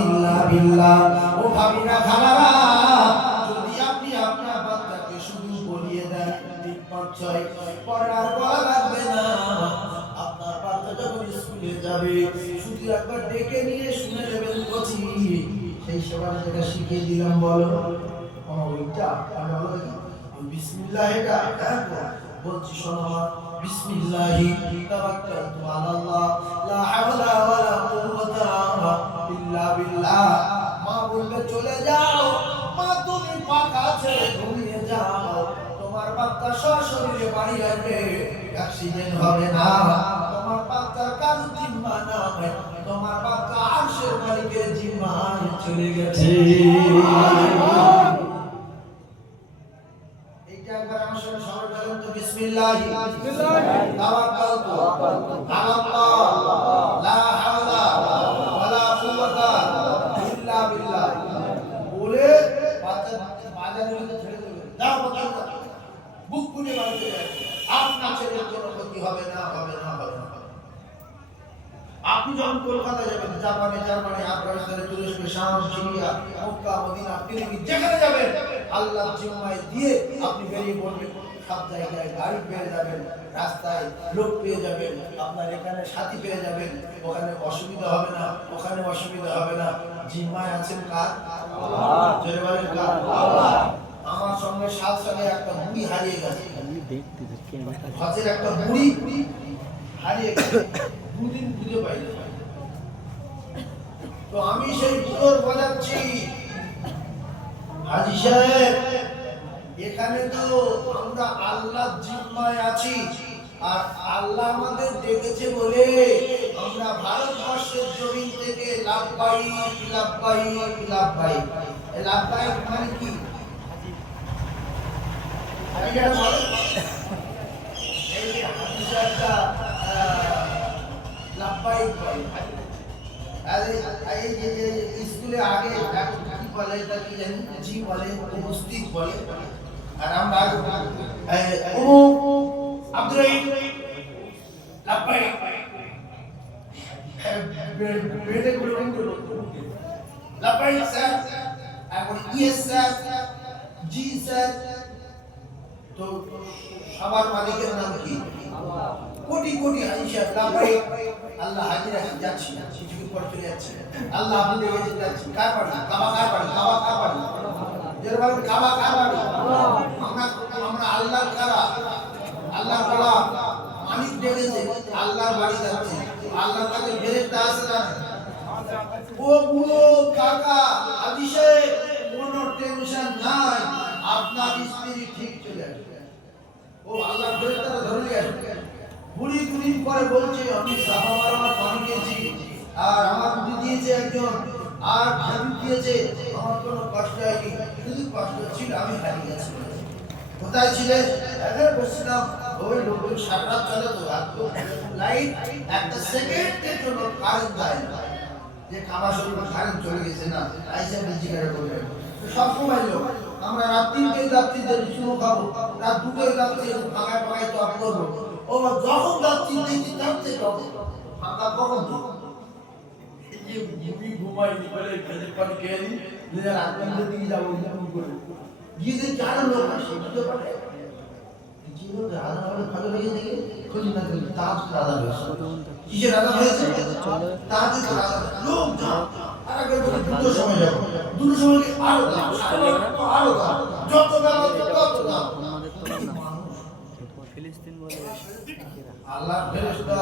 ইল্লা বিল্লাহ। ও ভাবিরা খালারা, যদি আপনি আপনার বাচ্চাকে শুধু বলিয়ে দেন ঠিক পর্যায়ে পরে আর বলা লাগবে না। আপনার বাচ্চা যখন স্কুলে যাবে শুধু একবার ডেকে নিয়ে শুনে নেবেন কচি সেই সবার যেটা শিখিয়ে দিলাম বলো ওইটা আমি বলো দেখি বিসমিল্লাহ এটা হ্যাঁ বলছি শোনো আমার বিসমিল্লাহি তাওয়াক্কালতু আলাল্লাহ লা হাওলা ওয়ালা কুওয়াতা ইল্লা বিল্লাহ। মা বলবে চলে যাও, মা তুমি পাখা ছেড়ে ঘুমিয়ে যাও, তোমার বাচ্চা সশরীরে বাড়ি আসবে, অ্যাক্সিডেন্ট হবে না, তোমার বাচ্চার কারো জিম্মা নাই, তোমার বাচ্চা আরশের মালিকের জিম্মায় চলে গেছে। এইটা একবার আমার সঙ্গে সবাই বলেন তো বিসমিল্লাহি তাওয়াক্কালতু আলাল্লাহ লা হাওলা ওয়ালা কুওয়াতা ইল্লা বিল্লাহ বলে বাচ্চা বাজারে ছেড়ে দেবে, দাও বাচ্চা বুক ফুটে বাড়িতে যাবে, আপনার ছেলের কোনো ক্ষতি হবে না, হবে না, হবে না। আপনি যখন কলকাতা যাবেন, জাপানে, জার্মানি, আফগানিস্তানে, তুরস্ক, শাম, সিরিয়া, মক্কা, মদিনা, পিরামিড যেখানে যাবেন আল্লাহর জিম্মায় দিয়ে আপনি বেরিয়ে পড়বেন। সব জায়গায় গাড়ি পেয়ে যাবেন, রাস্তায় লোক পেয়ে যাবেন, আপনার এখানে সাথী পেয়ে যাবেন, ওখানে অসুবিধা হবে না, ওখানে অসুবিধা হবে না। জিম্মায় আছেন কার? আল্লাহ। জোরে বলেন কার? আল্লাহ। আমার সঙ্গে 7 সালে একটা বুড়ি হারিয়ে গেছে, হজের একটা বুড়ি হারিয়ে গেছে, দুদিন খুঁজে পাই না। তো আমি সেই বুড়োর বাজাচ্ছি, হাজী সাহেব এখানে তো আমরা আল্লাহর জিম্মায় আছি, আর আল্লাহ আমাদের ডেকেছে বলে আমরা ভারতবর্ষের জমিন থেকে লাভবাহিক লাভবাহিক লাভবাহিক। লাভবাহিক মানে কি? স্কুলে আগে কি বলে কি জানি জি বলে উপস্থিত বলে, আর আমরা আব্দুল রহিম লাভবাহিক বেড়ে গ্রহণ করব লাভবাহিক স্যার, এখন ইয়েস স্যার, জি স্যার। তো সবার মালিকের নাম কি? আল্লাহ। কোটি কোটি হাজী সাহেব লাভবাহিক, আল্লাহ হাজির রাখি যাচ্ছি, কিছুক্ষণ পর চলে যাচ্ছে, আল্লাহ আমাদের কাছে যাচ্ছি। কার পাড়ি? কাবা কার পাড়ি? কাবা কার পাড়ি? যারা বলেন কাবা কার পাড়ি? আমরা আল্লাহর কারা, আল্লাহর গোলাম, মালিক ডেকেছে, আল্লাহর বাড়ি যাচ্ছে, আল্লাহর কাছে ফেরেশতা আছে না? ও বুড়ো কাকা হাজী সাহেব কোনো টেনশন নাই, আপনার স্ত্রী ঠিক চলে আসবে। ও আল্লাহর ফেরেশতারা ধরে নিয়ে আসবে। বুড়ি দুদিন পরে বলছে আমি সাহাবারা পানি খেয়েছি, আর আমার রুটি দিয়েছে একজন, আর খাবি দিয়েছে, আমার কোনো কষ্ট হয়নি, শুধু কষ্ট ছিল আমি হারিয়ে গেছি। কোথায় ছিলেন? এখানে বসছিলাম, ওই লোক সারা রাত চলে তো, আর তো লাইট একটা সেকেন্ডের জন্য কারেন্ট দেয় না, যে কাবা শরীফে কারেন্ট চলে গেছে না, আইসা জিজ্ঞাসা করবেন সব সময় লোক। আমরা রাত 3টে যাত্রীদের শুরু খাবো, রাত 2টোয় যাত্রী ফাঁকায় ফাঁকায় চপ করবো, ও যখন যাত্রী দেখছি যাচ্ছে ফাঁকা কখন এই যে ঘুমি ঘুমাইনি বলে খেজুর পানি খেয়ে নি, নিজের আত্মীয়দের দিকে যাবো করে গিয়ে দেখছি আরো লোক আসে, বুঝতে পারে জীবন রাধা হলে ভালো লেগে দেখে খুঁজি না করি তাজ রাধা হয়েছে, কিসের রাধা হয়েছে? তাজ রাধা লোক যাও, আর আগে বলে 2টোর সময় যাবো, 2টোর সময় আরো দাম, আরো দাম, যত দাম তত দাম। ফিলিস্তিন বলে আল্লাহ ফেরেশতা